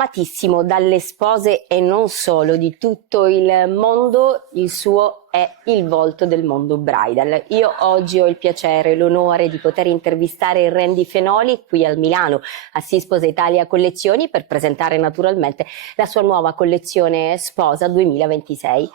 amatissimo dalle spose e non solo di tutto il mondo, il suo è il volto del mondo bridal. Io oggi ho il piacere e l'onore di poter intervistare Randy Fenoli qui a Milano a Sposaitalia Collezioni per presentare naturalmente la sua nuova collezione Sposa 2026.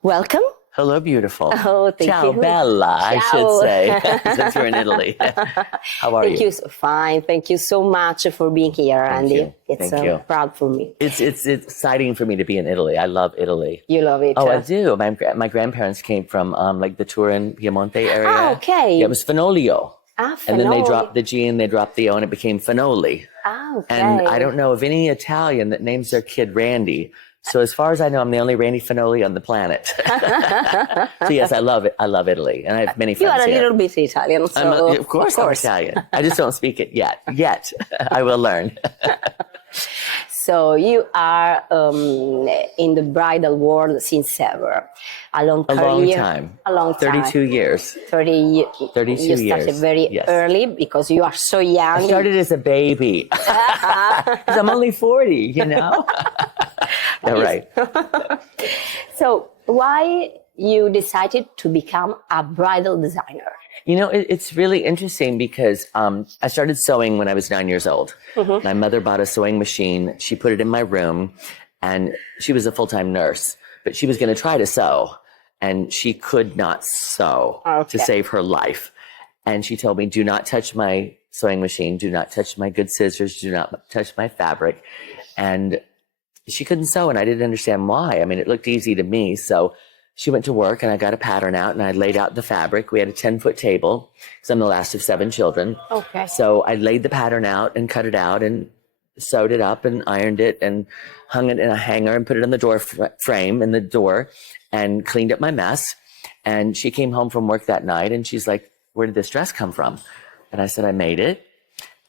Welcome. Hello, beautiful. Oh, thank Ciao, you. bella, Ciao. I should say, since we're in Italy. How are Thank you. Fine. Thank you so much for being here, Randy. It's Thank you. proud for me. It's exciting for me to be in Italy. I love Italy. You love it. Oh, I do. My grandparents came from like the Turin, Piemonte area. Ah, okay. Yeah, it was Fenolio. Ah, Fenoli. And then they dropped the G and they dropped the O and it became Fenoli. Ah, okay. And I don't know of any Italian that names their kid Randy. So as far as I know, I'm the only Randy Fenoli on the planet. So yes, I love it. I love Italy, and I have many friends You are a here. little bit Italian, so Of course I'm Italian. I just don't speak it yet. Yet, I will learn. So you are in the bridal world since ever. A long time. A long time. 32 years. 32 You started very early because you are so young. I started as a baby. Because I'm only 40, you know? Yeah, right. So why you decided to become a bridal designer? You know, it's really interesting because I started sewing when I was 9 years old. Mm-hmm. My mother bought a sewing machine. She put it in my room, and she was a full-time nurse, but she was going to try to sew, and she could not sew to save her life. And she told me, do not touch my sewing machine. Do not touch my good scissors. Do not touch my fabric. And she couldn't sew, and I didn't understand why. I mean, it looked easy to me. So she went to work, and I got a pattern out, and I laid out the fabric. We had a 10-foot table, because I'm the last of 7 children. Okay. So I laid the pattern out and cut it out and sewed it up and ironed it and hung it in a hanger and put it on the door frame in the door and cleaned up my mess. And she came home from work that night, and she's like, where did this dress come from? And I said, I made it.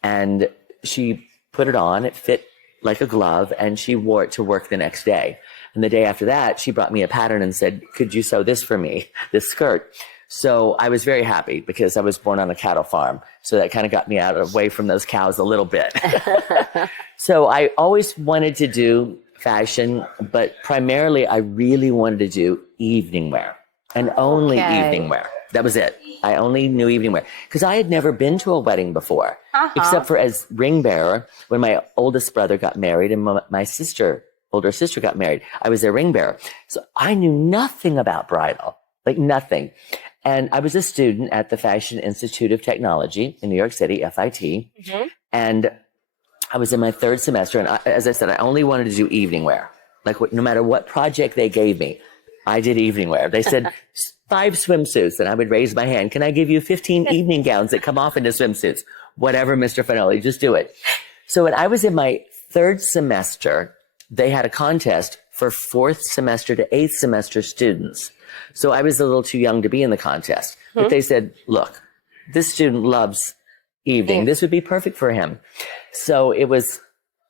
And she put it on. It fit like a glove, and she wore it to work the next day. And the day after that, she brought me a pattern and said, could you sew this for me, this skirt? So I was very happy because I was born on a cattle farm. So that kind of got me away from those cows a little bit. So I always wanted to do fashion, but primarily I really wanted to do evening wear and only evening wear. That was it. I only knew evening wear because I had never been to a wedding before, except for as ring bearer when my oldest brother got married and my older sister got married. I was their ring bearer. So I knew nothing about bridal, like nothing. And I was a student at the Fashion Institute of Technology in New York City, FIT. Mm-hmm. And I was in my 3rd semester. And as I said, I only wanted to do evening wear. Like no matter what project they gave me, I did evening wear. They said 5 swimsuits, and I would raise my hand. Can I give you 15 evening gowns that come off into swimsuits? Whatever, Mr. Fenoli, just do it. So when I was in my 3rd semester, they had a contest for 4th semester to 8th semester students. So I was a little too young to be in the contest. Mm-hmm. But they said, look, this student loves evening. This would be perfect for him. So it was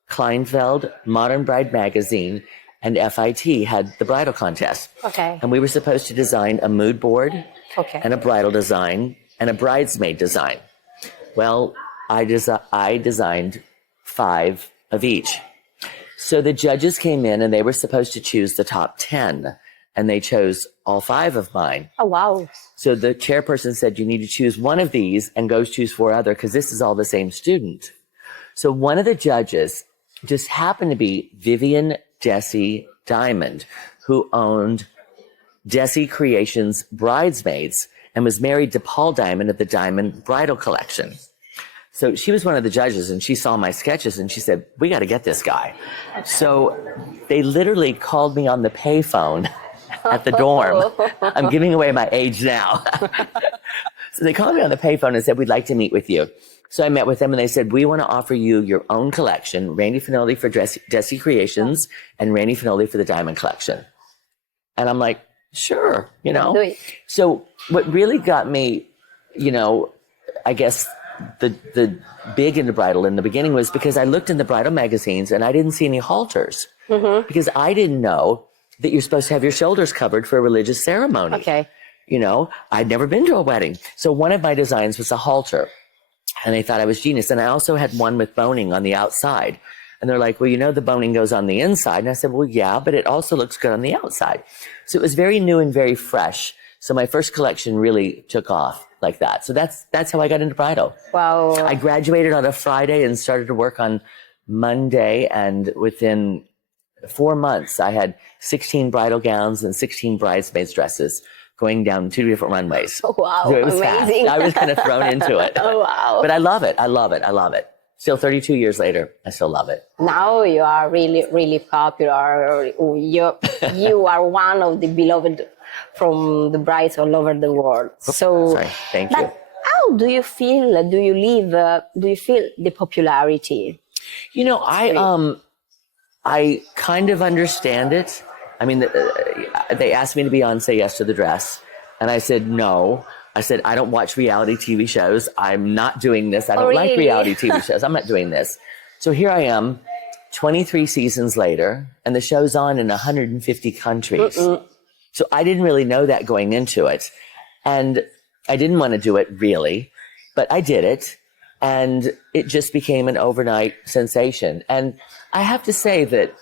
Kleinfeld, Modern Bride Magazine, and FIT had the bridal contest. Okay. And we were supposed to design a mood board and a bridal design and a bridesmaid design. Well, I designed 5 of each. So the judges came in and they were supposed to choose the top 10, and they chose all 5 of mine. Oh, wow. So the chairperson said, you need to choose one of these and go choose 4 other because this is all the same student. So one of the judges just happened to be Vivian Desi Diamond, who owned Desi Creations Bridesmaids and was married to Paul Diamond of the Diamond Bridal Collection. So she was one of the judges, and she saw my sketches, and she said, we got to get this guy. So they literally called me on the payphone at the dorm. I'm giving away my age now. So they called me on the payphone and said, we'd like to meet with you. So I met with them, and they said, we want to offer you your own collection, Randy Fenoli for Desi Creations and Randy Fenoli for the Diamond Collection. And I'm like, sure, you know. So what really got me, you know, I guess the big into bridal in the beginning was because I looked in the bridal magazines and I didn't see any halters because I didn't know that you're supposed to have your shoulders covered for a religious ceremony. Okay. You know, I'd never been to a wedding. So one of my designs was a halter, and they thought I was genius. And I also had one with boning on the outside. And they're like, well, you know, the boning goes on the inside. And I said, well, yeah, but it also looks good on the outside. So it was very new and very fresh. So my first collection really took off like that. So that's how I got into bridal. Wow. I graduated on a Friday and started to work on Monday. And within 4 months, I had 16 bridal gowns and 16 bridesmaids dresses going down 2 different runways. Oh, wow, So it was amazing. fast. I was kind of thrown into it. Oh, wow. But I love it. I love it. I love it. Still 32 years later, I still love it. Now you are really, really popular. You are one of the beloved from the brides all over the world. So, sorry. Thank you. How do you feel? Do you feel the popularity? You know, I kind of understand it. I mean, they asked me to be on Say Yes to the Dress, and I said no. I said, I don't watch reality TV shows. I'm not doing this. I don't like reality TV shows. I'm not doing this. So here I am, 23 seasons later, and the show's on in 150 countries. So I didn't really know that going into it. And I didn't want to do it really, but I did it. And it just became an overnight sensation. And I have to say that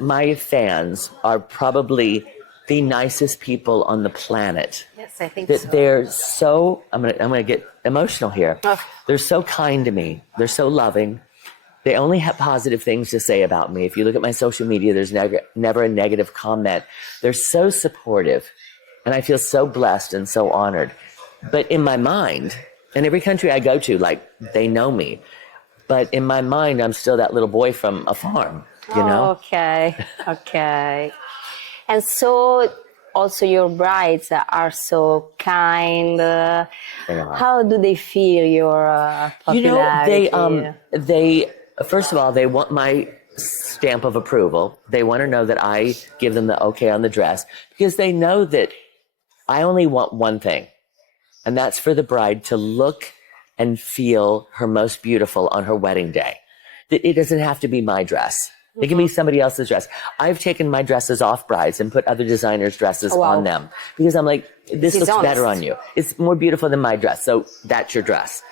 my fans are probably the nicest people on the planet. Yes, I think that so. They're so, I'm gonna get emotional here. They're so kind to me. They're so loving. They only have positive things to say about me. If you look at my social media, there's never a negative comment. They're so supportive. And I feel so blessed and so honored. But in my mind, and every country I go to, like, they know me. But in my mind, I'm still that little boy from a farm, you know? Okay, okay. And so also your brides are so kind. How do they feel your popularity? You know, they first of all, they want my stamp of approval. They want to know that I give them the okay on the dress, because they know that I only want one thing, and that's for the bride to look and feel her most beautiful on her wedding day. That it doesn't have to be my dress. It can be somebody else's dress. I've taken my dresses off brides and put other designers' dresses on them, because I'm like, this looks better on you. It's more beautiful than my dress, so that's your dress.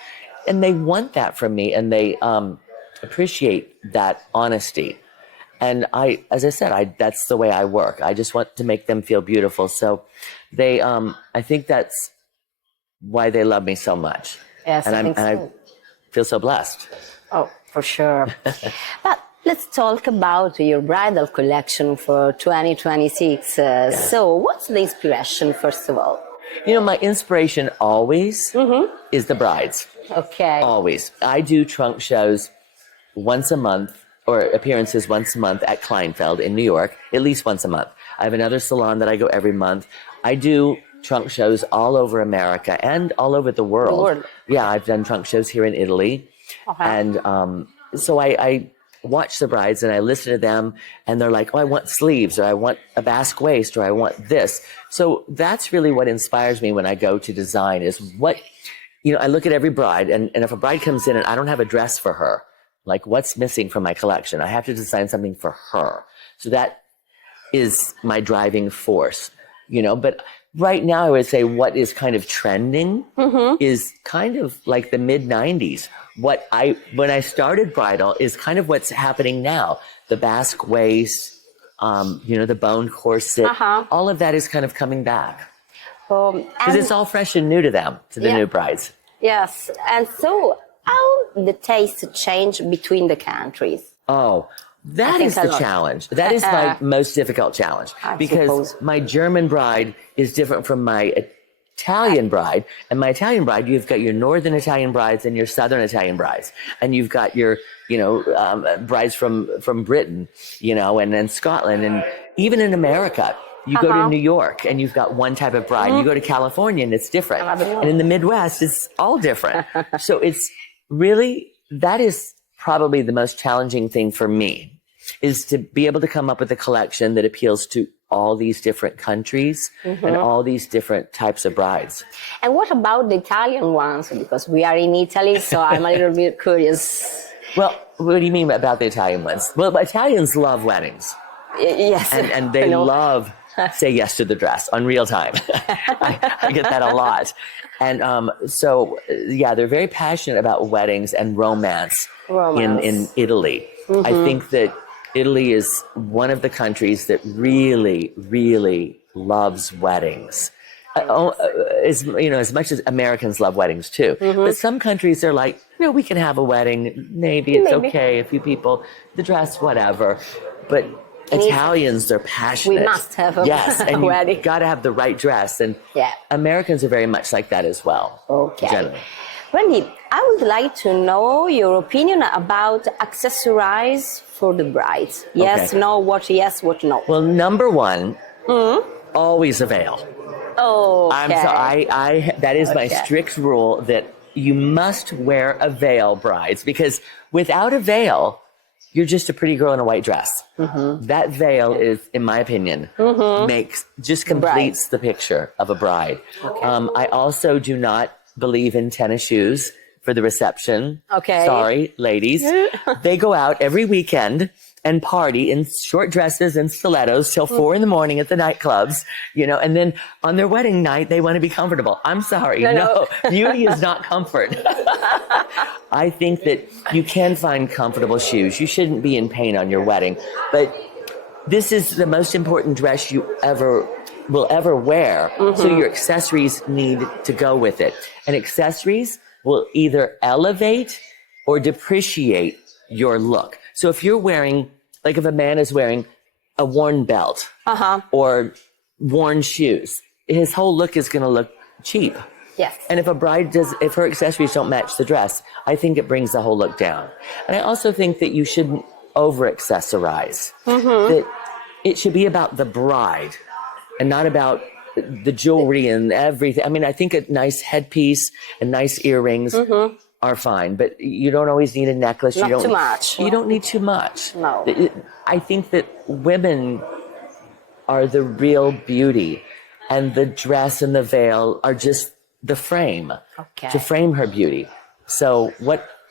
And they want that from me, and they appreciate that honesty. And as I said, that's the way I work. I just want to make them feel beautiful. So they, I think that's why they love me so much. Yes, and I feel so blessed. Oh, for sure. But let's talk about your bridal collection for 2026. So what's the inspiration, first of all? You know, my inspiration always is the brides. Okay. Always. I do trunk shows once a month, or appearances once a month at Kleinfeld in New York, at least once a month. I have another salon that I go every month. I do trunk shows all over America and all over the world. Yeah, I've done trunk shows here in Italy. And so I watch the brides and I listen to them, and they're like, oh, I want sleeves, or I want a basque waist, or I want this. So that's really what inspires me when I go to design, is what, you know, I look at every bride, and if a bride comes in and I don't have a dress for her, like, what's missing from my collection? I have to design something for her. So that is my driving force, you know. But right now, I would say what is kind of trending is kind of like the mid-90s. When I started bridal is kind of what's happening now. The basque waist, you know, the bone corset, all of that is kind of coming back. Because it's all fresh and new to them, to the new brides. Yes, and so how the taste change between the countries? Oh, that is the challenge. That is my most difficult challenge, because my German bride is different from my Italian bride. And my Italian bride, you've got your Northern Italian brides and your Southern Italian brides. And you've got your, you know, brides from Britain, you know, and then Scotland. And even in America, you go to New York and you've got one type of bride. You go to California and it's different. And in the Midwest, it's all different. So it's really, that is probably the most challenging thing for me, is to be able to come up with a collection that appeals to all these different countries and all these different types of brides. And what about the Italian ones? Because we are in Italy, so I'm a little bit curious. Well, what do you mean about the Italian ones? Well, Italians love weddings. Yes. And they love Say Yes to the Dress on real time. I get that a lot. And so, yeah, they're very passionate about weddings and romance. in Italy. I think that Italy is one of the countries that really, really loves weddings. As much as Americans love weddings too. But some countries are like, we can have a wedding. Maybe it's okay, a few people, the dress, whatever. But Italians, they're passionate. We must have a and wedding. You got to have the right dress. And Americans are very much like that as well. Okay. Generally. Randy, I would like to know your opinion about accessories for the bride. Yes, no, what yes, what no. Well, number one, always a veil. Okay. That is my strict rule that you must wear a veil, brides, because without a veil, you're just a pretty girl in a white dress. That veil is, in my opinion, completes the picture of a bride. I also do not believe in tennis shoes for the reception. Sorry, ladies. They go out every weekend and party in short dresses and stilettos till 4 a.m. at the nightclubs, and then on their wedding night, they want to be comfortable. I'm sorry. No, beauty is not comfort. I think that you can find comfortable shoes. You shouldn't be in pain on your wedding, but this is the most important dress you will ever wear. So your accessories need to go with it. And accessories will either elevate or depreciate your look. So if you're wearing, like if a man is wearing a worn belt or worn shoes, his whole look is going to look cheap. Yes. And if if her accessories don't match the dress, I think it brings the whole look down. And I also think that you shouldn't over-accessorize. That it should be about the bride and not about the jewelry and everything. I mean, I think a nice headpiece and nice earrings are fine, but you don't always need a necklace. Not too much. You don't need too much. No. I think that women are the real beauty, and the dress and the veil are just the frame to frame her beauty. So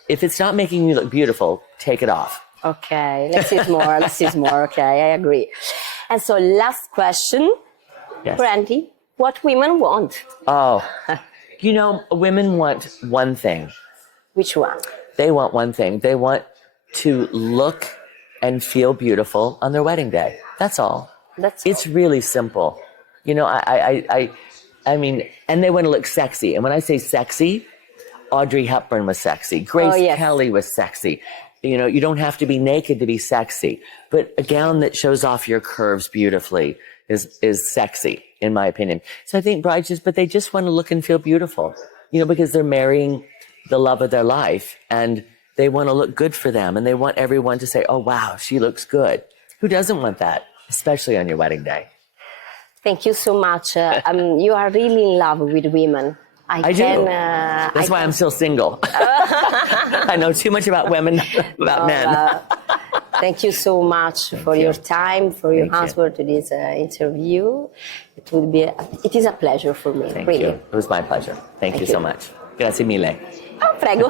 if it's not making you look beautiful, take it off. Okay, less is more. Okay, I agree. And so last question, Randy, what women want? Women want one thing. Which one? They want one thing. They want to look and feel beautiful on their wedding day. That's all. It's really simple. I mean, and they want to look sexy. And when I say sexy, Audrey Hepburn was sexy. Grace Kelly was sexy. You don't have to be naked to be sexy, but a gown that shows off your curves beautifully is sexy, in my opinion. So I think brides they just want to look and feel beautiful, because they're marrying the love of their life, and they want to look good for them, and they want everyone to say, oh, wow, she looks good. Who doesn't want that, especially on your wedding day? Thank you so much. You are really in love with women. I do. That's why I'm still single. I know too much about women, about men. Thank you so much for your time, for your answer to this interview. It is a pleasure for me. Thank really. you. It was my pleasure. Thank you so much. Grazie mille. Oh, prego.